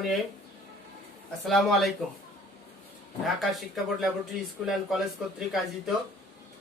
রহমানির আসসালামু আলাইকুম। ঢাকা শিক্ষা board laboratory school and college কর্তৃক আয়োজিত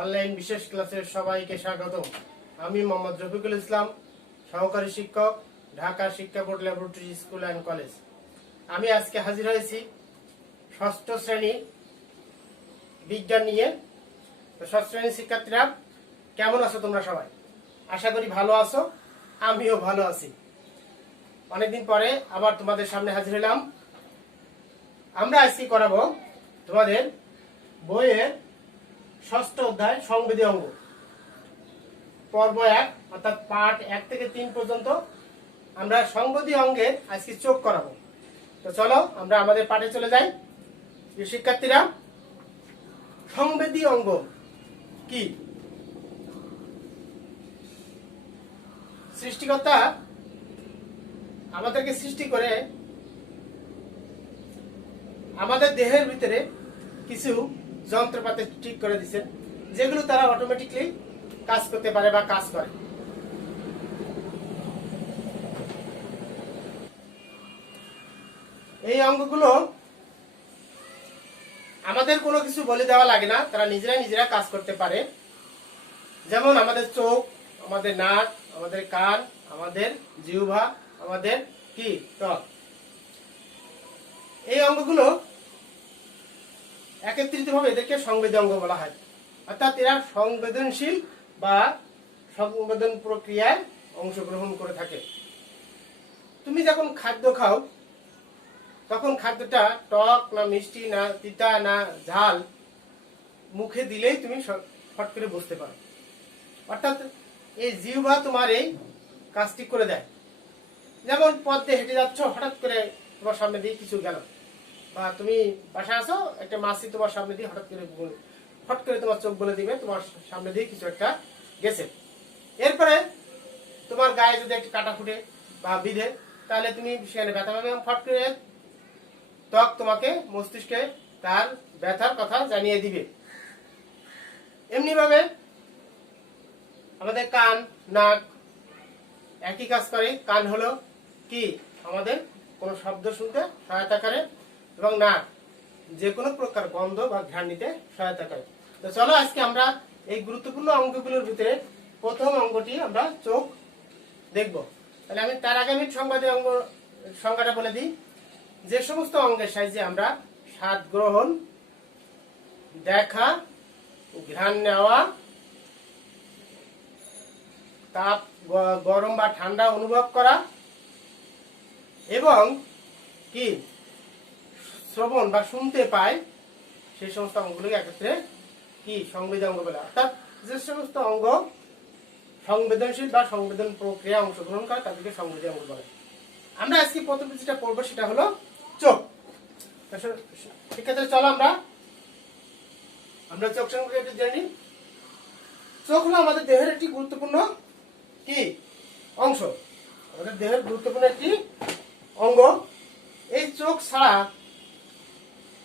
অনলাইন বিশেষ ক্লাসের সবাইকে স্বাগত। আমি মোহাম্মদ রফিকুল ইসলাম, সহকারী শিক্ষক, ঢাকা শিক্ষা board laboratory school and college. আমি আজকে হাজির হয়েছি ষষ্ঠ শ্রেণী বিজ্ঞান নিয়ে। ষষ্ঠ শ্রেণীর শিক্ষার্থীরা কেমন আছো তোমরা সবাই? আশা করি ভালো আছো, আমিও ভালো আছি। অনেকদিন পরে আবার তোমাদের সামনে হাজির হলাম। আমরা আজকে করাবো তোমাদের বইয়ের ষষ্ঠ অধ্যায় সংবেদী অঙ্গ, পর্ব 1 অর্থাৎ পার্ট 1 থেকে 3 পর্যন্ত আমরা সংবেদী অঙ্গের আজকে চোখ করাবো। তো চলো আমরা আমাদের পাঠে চলে যাই। শিক্ষার্থীরা, সংবেদী অঙ্গ কি? সৃষ্টিকর্তা আমাদেরকে সৃষ্টি করে আমাদের দেহের ভিতরে কিছু যন্ত্রপাতি ঠিক করে দিচ্ছে, যেগুলো তারা অটোমেটিকলি কাজ করতে পারে বা কাজ করে। এই অঙ্গগুলো আমাদের কোনো কিছু বলে দেওয়া লাগে না, তারা নিজেরা কাজ করতে পারে। যেমন আমাদের চোখ, আমাদের নাক, আমাদের কান, আমাদের জিহ্বা, আমাদের কি ত্বক। এই অঙ্গগুলো একত্রিতভাবে এদেরকে সংবেদী অঙ্গ বলা হয়, অর্থাৎ এরা সংবেদনশীল বা সংবেদন প্রক্রিয়ায় অংশগ্রহণ করে থাকে। তুমি যখন খাদ্য খাও তখন খাদ্যটা টক না মিষ্টি না তিতা না ঝাল মুখে দিলেই তুমি ফট করে বুঝতে পারো। অর্থাৎ এই জিহ্বা তোমার এই কাজটি করে দেয়। যেমন পথ দিয়ে হেঁটে যাচ্ছ, হঠাৎ করে তোমার সামনে দিয়ে কিছু গেল, বা তুমি বাসায় আসো, একটা মাছি তোমার সামনে দিয়ে ফট করে তোমার চোখ বলে দিবে তোমার সামনে দিয়ে কিছু একটা গেছে। এরপরে তোমার গায়ে যদি একটা কাটা ফুটে বা বিঁধে, তাহলে তুমি সেখানে ব্যথা পাবে, ফট করে ত্বক তোমাকে মস্তিষ্কে তার ব্যথার কথা জানিয়ে দিবে। এমনি ভাবে আমাদের কান, নাক একই কাজ করে। কান হলো কি আমাদের কোনো শব্দ শুনতে সহায়তা করে, এবং নাক যে কোনো প্রকার গন্ধ বা ঘ্রাণ নিতে সহায়তা করে। তো চলো আজকে আমরা এই গুরুত্বপূর্ণ অঙ্গগুলোর ভিতরে প্রথম অঙ্গটি আমরা চোখ দেখব। তাহলে আমি তার আগে সংবাদে অঙ্গ সংজ্ঞাটা বলে দিই। যে সমস্ত অঙ্গের সাহায্যে আমরা স্বাদ গ্রহণ, দেখা, ঘ্রাণ নেওয়া, তাপ গরম বা ঠান্ডা অনুভব করা এবং কি শ্রবণ বা শুনতে পায়, সেই সমস্ত অঙ্গগুলোকে একত্রে কি সংবেদী অঙ্গ বলে। অর্থাৎ যে সমস্ত অঙ্গ সংবেদনশীল বা সংবেদন প্রক্রিয়া অংশগ্রহণ করে তাদেরকে সংবেদী অঙ্গ বলে। আমরা আজকে প্রথম যেটা পড়বো সেটা হলো চোখ। সেক্ষেত্রে চলো আমরা চোখ সম্পর্কে একটু জেনে নিই। চোখ হলো আমাদের দেহের একটি গুরুত্বপূর্ণ কি অংশ, আমাদের দেহের গুরুত্বপূর্ণ একটি অঙ্গ। এই চোখ ছাড়া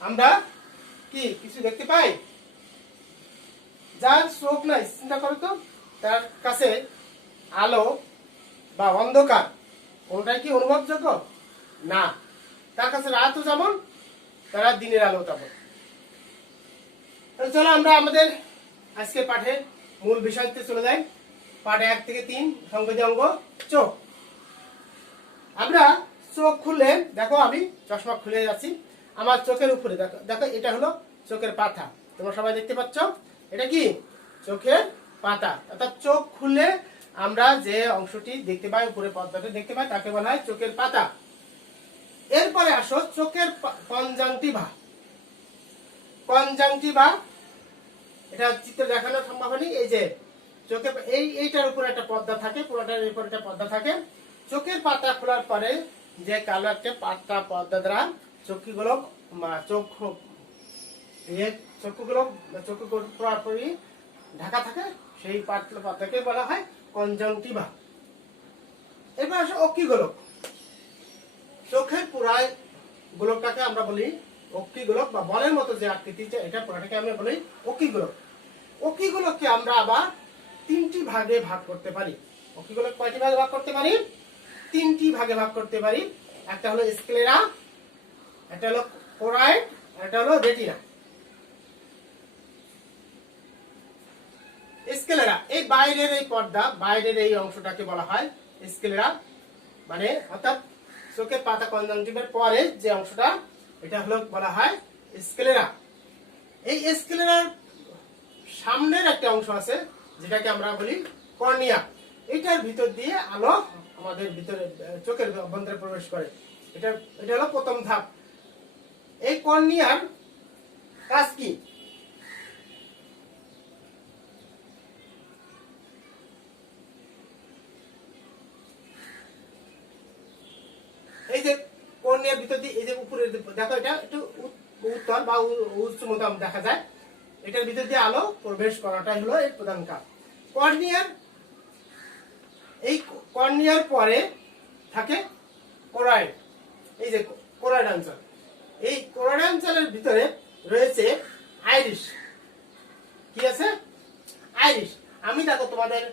আমরা কি কিছু দেখতে পাই? যার চোখ নাই, চিন্তা করো তো, তার কাছে আলো বা অন্ধকার কোনটাই কি অনুভবযোগ্য না। তার কাছে রাতও যেমন, তারা দিনের আলো তেমন। চলো আমরা আমাদের আজকে পাঠের মূল বিষয়তে চলে যাই। পাঠ 1 থেকে 3 সংবেদী অঙ্গ চোখ। আমরা চোখ খুললে, দেখো আমি চশমা খুলে যাচ্ছি, আমার চোখের উপরে দেখো এটা হলো চোখের পাতা। তোমরা সবাই দেখতে পাচ্ছ, এটা কি চোখের পাতা। অর্থাৎ চোখ খুললে আমরা যে অংশটি দেখতে পাই, উপরে পর্দাটা দেখতে পাই, তাকে বলা হয় চোখের পাতা। এরপরে আসো চোখের কনজাংটিভা। কনজাংটিভা এটা চিত্র দেখানো সম্ভব হয়নি। এই যে চোখের এইটার উপরে একটা পর্দা থাকে, পুরোটার উপরে একটা পর্দা থাকে। চোখের পাতা খোলার পরে যে কালো একটা পাতা পর্দা দ্বারা চক্ষুগুলো পুরোপুরি ঢাকা থাকে, সেই পাতাকে বলা হয় কনজাংটিভা। এরপর আসে অক্ষিগোলক। চোখের পুরায় গোলকটাকে আমরা বলি অক্ষিগোলক, বা বলের মতো যে আকৃতি, এটা পুরাটাকে আমরা বলি অক্ষিগোলক। অক্ষিগোলককে আমরা আবার 3টি ভাগে ভাগ করতে পারি। অক্ষিগোলক কয়টি ভাগে ভাগ করতে পারি? 3টি ভাগে ভাগ করতে পারি। একটা হলো স্ক্লেরা, একটা হলো কোরাইড, একটা হলো রেটিনা। স্ক্লেরা, এই বাইরের এই পর্দা, বাইরের এই অংশটাকে বলা হয় স্ক্লেরা, মানে অর্থাৎ চোখের পাতা কনজাংটিভের পরে যে অংশটা, এটা হলো বলা হয় স্ক্লেরা। এই স্ক্লেরার সামনের একটা অংশ আছে যেটাকে আমরা বলি কর্নিয়া। এটার ভিতর দিয়ে আলো আমাদের ভিতরে চোখের অভ্যন্তরে প্রবেশ করে। এটা এটা হলো প্রথম ধাপ। এই কর্নিয়ার কাজ কি? এই যে কর্নিয়ার ভিতর দিয়ে এই যে উপরে দেখো, এটা একটু উত্তল বা উচ্চমতম দেখা যায়। এটার ভিতর দিয়ে আলো প্রবেশ করাটাই হলো এর প্রধান কাজ। কর্নিয়ার, এই কর্নিয়ার পরে থাকে কোরাইড। এই যে কোরাইড অঞ্চল, এই কোরাইড অঞ্চলের ভিতরে রয়েছে আইরিশ। কি আছে? আইরিশ। আমি দেখো তোমাদের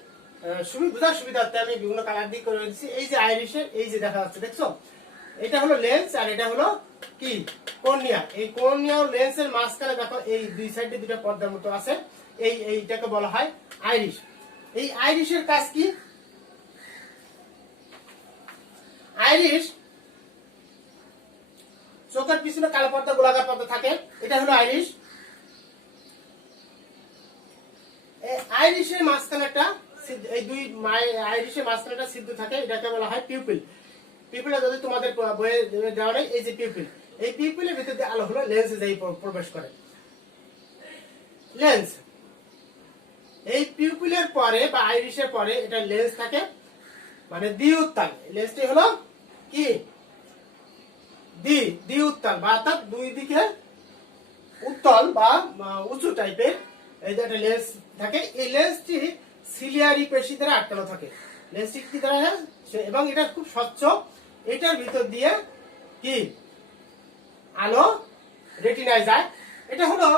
বোঝার সুবিধার্থে আমি বিভিন্ন কালার দিয়ে করে দিচ্ছি। এই যে আইরিশের এই যে দেখা যাচ্ছে, দেখছো? এটা হলো লেন্স আর এটা হলো কি কর্নিয়া। এই কর্নিয়া ও লেন্সের মাঝখানে দেখো এই দুই সাইডে দুটো পর্দার মতো আছে, এইটাকে বলা হয় আইরিশ। এই আইরিশের কাজ কি? আইরিশ চোখের পিছনে কালো পর্দা, গোলাকার পর্দা থাকে, এটা হলো আইরিশ। আইরিশের মাঝখানে একটা, এই দুই আইরিশের মাঝখানে একটা ছিদ্র থাকে, এটাকে বলা হয় পিউপিল। পিউপিলটা যদি তোমাদের বইয়ে দেওয়া নেই, এই যে পিউপিল, এই পিউপিলের ভিতর দিয়ে আলো হলো লেন্সে যাই প্রবেশ করে। লেন্স, এই পিউপিলের পরে বা আইরিশের পরে এটা লেন্স থাকে, মানে দ্বি-উত্তাল। লেন্সটি হলো কি দ্বি-উত্তাল, বা অর্থাৎ দুই দিকে উত্তল বা উঁচু টাইপের এই যে একটা লেন্স থাকে। এই লেন্সটি সিলিয়ারি পেশি দ্বারা আটকানো থাকে। লেন্সটি কি দ্বারা, এবং এটা খুব স্বচ্ছ। এটার ভিতর দিয়ে কি আলো রেটিনায় যায়। এটা হলো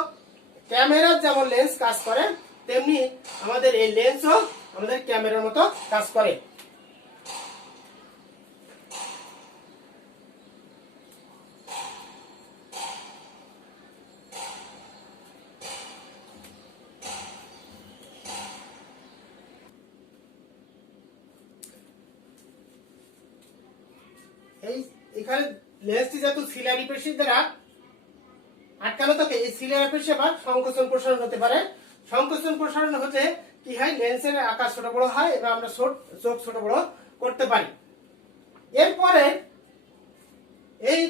ক্যামেরার যেমন লেন্স কাজ করে, তেমনি আমাদের এই লেন্সও আমাদের ক্যামেরার মতো কাজ করে। এই এখানে লেন্সটি যেহেতু সিলিয়ারি পেশি দ্বারা আটকানো থাকে, এই সিলিয়ারি পেশি আবার সংকোচন প্রসারণ হতে পারে। সংকোচন প্রসারণ হতে কি হয়, লেন্সের আকার ছোট বড় হয় এবং আমরা চোখ ছোট বড় করতে পারি। এরপরে এই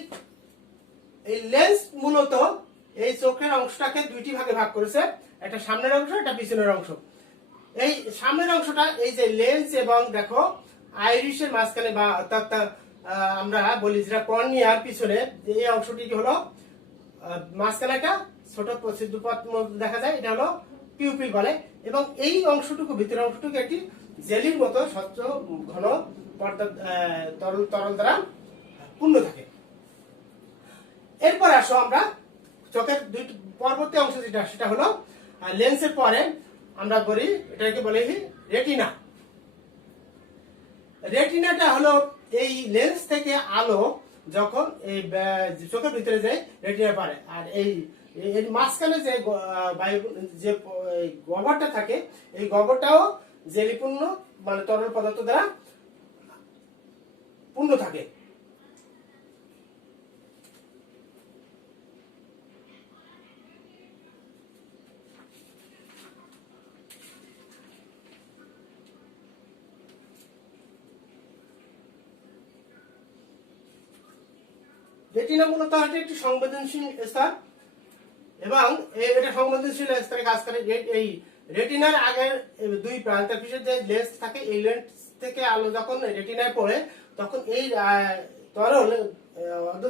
লেন্স মূলত এই চোখের অংশটাকে দুইটি ভাগে ভাগ করেছে, একটা সামনের অংশ, একটা পিছনের অংশ। এই সামনের অংশটা এই যে লেন্স এবং দেখো আইরিশের মাঝখানে, বা অর্থাৎ আমরা বলি যেটা কর্নিয়ার পিছনে, এই অংশটি হলো মাঝখানে একটা ছোট ছিদ্রপথ দেখা যায়, এটা হলো পিউপিল বলে। এবং এই অংশটুকু, ভিতরের অংশটুকু একটি জেলির মতো স্বচ্ছ ঘন পর্দা, তরল দ্বারা পূর্ণ থাকে। এরপর আসো আমরা চোখের দুই পরবর্তী অংশ যেটা, সেটা হলো লেন্সের পরে আমরা বলি, এটাকে বলে রেটিনা। রেটিনাটা হলো এই লেন্স থেকে আলো যখন এই চোখের ভিতরে যায় রেটিনা পারে, আর এই এর মাঝখানে যে বায়ু যে গহ্বরটা থাকে, এই গহ্বরটাও জেলিপূর্ণ, মানে তরল পদার্থ দ্বারা পূর্ণ থাকে। রেটিনা মূলত একটি সংবেদনশীল স্তর, এবং এটা সংবেদনশীল স্তরে কাজ করে। এই রেটিনার আগের দুই প্রান্তের পিছনে যে লেন্স থাকে, এই লেন্স থেকে আলো যখন রেটিনায় পড়ে, তখন এই তরল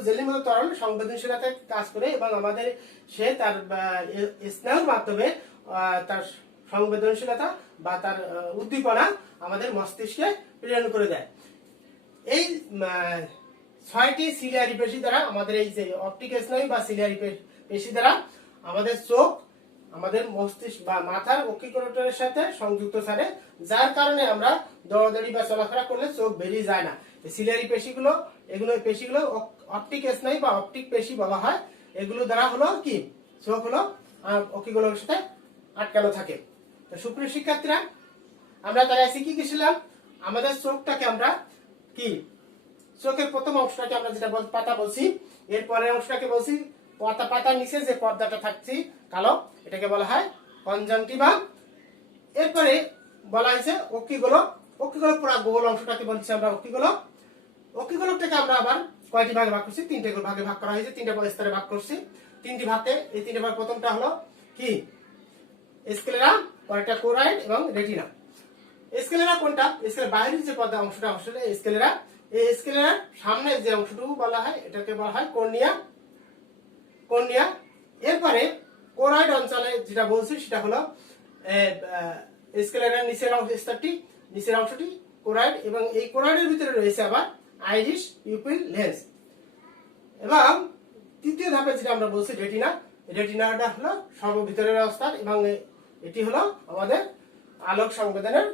জেলির মতো তরল সংবেদনশীলতায় কাজ করে, এবং আমাদের সে তার স্নায়ুর মাধ্যমে তার সংবেদনশীলতা বা তার উদ্দীপনা আমাদের মস্তিষ্কে প্রেরণ করে দেয়। এই 6টি সিলিয়ারি পেশি দ্বারা, আমাদের এই যে অপটিক স্নায়ু বা সিলিয়ারি পেশি দ্বারা আমাদের চোখ আমাদের মস্তিষ্ক বা মাথার অক্ষিকোণের সাথে সংযুক্ত থাকে, যার কারণে আমরা দৌড়াদৌড়ি বা চলাফেরা করলে চোখ বেরিয়ে যায় না। সিলিয়ারি পেশিগুলো, এগুলো পেশিগুলো অপটিক স্নায়ু বা অপটিক পেশি বলা হয়। এগুলো দ্বারা হলো কি চোখ হলো অকিগুলোর সাথে আটকানো থাকে। তো সুপ্রিয় শিক্ষার্থীরা, আমরা তাহলে আজকে কি শিখলাম? আমাদের চোখটাকে আমরা কি চোখের প্রথম অংশটাকে আমরা যেটা পাতা বলছি, এর পরের অংশটাকে বলছি পাতার নিচে যে পর্দাটা থাকছে কালো, এটাকে বলা হয় কনজাংটিভা। এরপরে বলা হয়েছে অকিগুলো পুরো গোল অংশটাকে বলছি আমরা অকিগোলকটাকে আমরা আবার কয়টি ভাগে ভাগ করছি? 3টে ভাগে ভাগ করা হয়েছে, 3টে স্তরে ভাগ করছি। 3টি ভাগে, এই 3টে ভাগ প্রথমটা হলো কি স্ক্লেরা, পরেরটা কোরাইড এবং রেটিনা। স্ক্লেরা কোনটা? স্ক্লেরা বাইরের যে পর্দা অংশটা আসলে স্ক্লেরা, এই স্ক্লেরার সামনে যে অংশটুকু বলা হয় এটাকে বলা হয় কর্নিয়া। এরপরে কোরাইড অঞ্চলে যেটা বলছি সেটা হলো স্ক্লেরার নিচের অংশটি কোরাইড, এবং এই কোরাইডের ভিতরে রয়েছে আবার আইরিশ পিউপিল লেন্স। এবং তৃতীয় ধাপে যেটা আমরা বলছি রেটিনাটা হলো সর্বভিতরের অবস্থান, এবং এটি হলো আমাদের আলোক সংবেদনের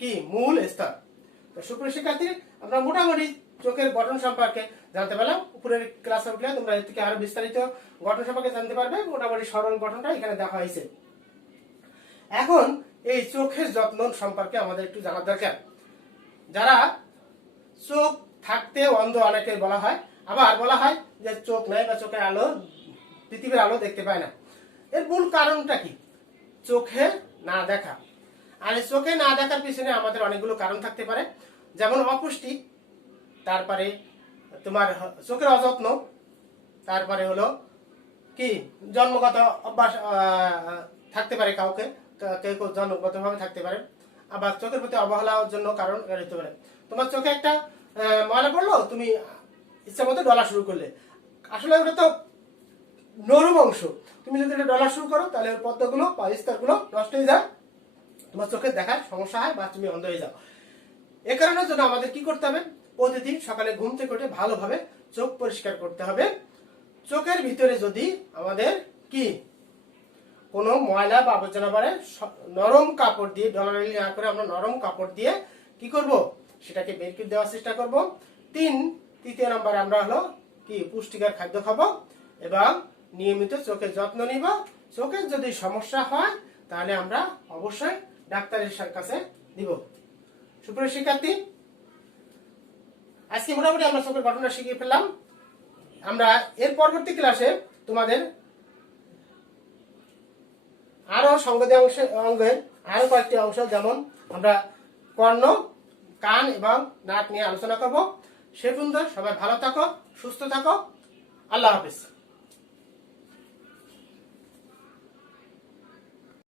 কি মূল স্তর। তো সুপ্রিয় শিক্ষার্থী, আমরা মোটামুটি চোখের গঠন সম্পর্কে জানতে পারলাম। উপরের ক্লাসে উঠলে তোমরা এর থেকে আরো বিস্তারিত গঠন সম্পর্কে জানতে পারবে। মোটামুটি সরল গঠনটা এখানে দেখা হয়েছে। এখন এই চোখের যত্ন সম্পর্কে আমাদের একটু জানার দরকার। যারা চোখ থাকতে অন্ধ অনেকে বলা হয়, আবার বলা হয় যে চোখ নাই বা চোখের আলো, পৃথিবীর আলো দেখতে পায় না। এর মূল কারণটা কি? চোখে না দেখা। আর এই চোখে না দেখার পিছনে আমাদের অনেকগুলো কারণ থাকতে পারে, যেমন অপুষ্টি, তারপরে তোমার চোখের অযত্ন, তারপরে হলো কি জন্মগত অভ্যাস থাকতে পারে, কাউকে কেউ জন্মগত ভাবে থাকতে পারে। আবার চোখের প্রতি অবহেলার জন্য কারণ হতে পারে। তোমার চোখে একটা ময়লা পড়লো, তুমি ইচ্ছা মতো ডলা শুরু করলে, আসলে ওটা তো নরম অংশ, তুমি যদি এটা ডলা শুরু করো তাহলে ওর পদ্মগুলো বা স্তরগুলো নষ্ট হয়ে যায়, তোমার চোখে দেখার সমস্যা হয় বা তুমি অন্ধ হয়ে যাও। এ কারণের জন্য আমাদের কি করতে হবে? প্রতিদিন সকালে ঘুম থেকে উঠে ভালোভাবে চোখ পরিষ্কার করতে হবে। চোখের ভিতরে যদি আমাদের কি কোনো ময়লা বা আবর্জনা পড়ে, নরম কাপড় দিয়ে, ডলাডলি না করে আমরা নরম কাপড় দিয়ে কি করব? সেটাকে বের করে দেওয়ার চেষ্টা করব। তৃতীয় নম্বরে আমরা হলো কি পুষ্টিকর খাদ্য খাবো এবং নিয়মিত চোখের যত্ন নিব। চোখের যদি সমস্যা হয় তাহলে আমরা অবশ্যই ডাক্তারের কাছে দিব। সুপ্রিয় শিক্ষার্থী, আজকে মোটামুটি আমরা চোখের ঘটনা শিখে ফেললাম। আমরা এর পরবর্তী ক্লাসে তোমাদের আরো সংবেদী অঙ্গের আরো কয়েকটি অংশ, যেমন আমরা কর্ণ, কান এবং নাক নিয়ে আলোচনা করব। সে পর্যন্ত সবাই ভালো থাকো, সুস্থ থাকো। আল্লাহ হাফেজ।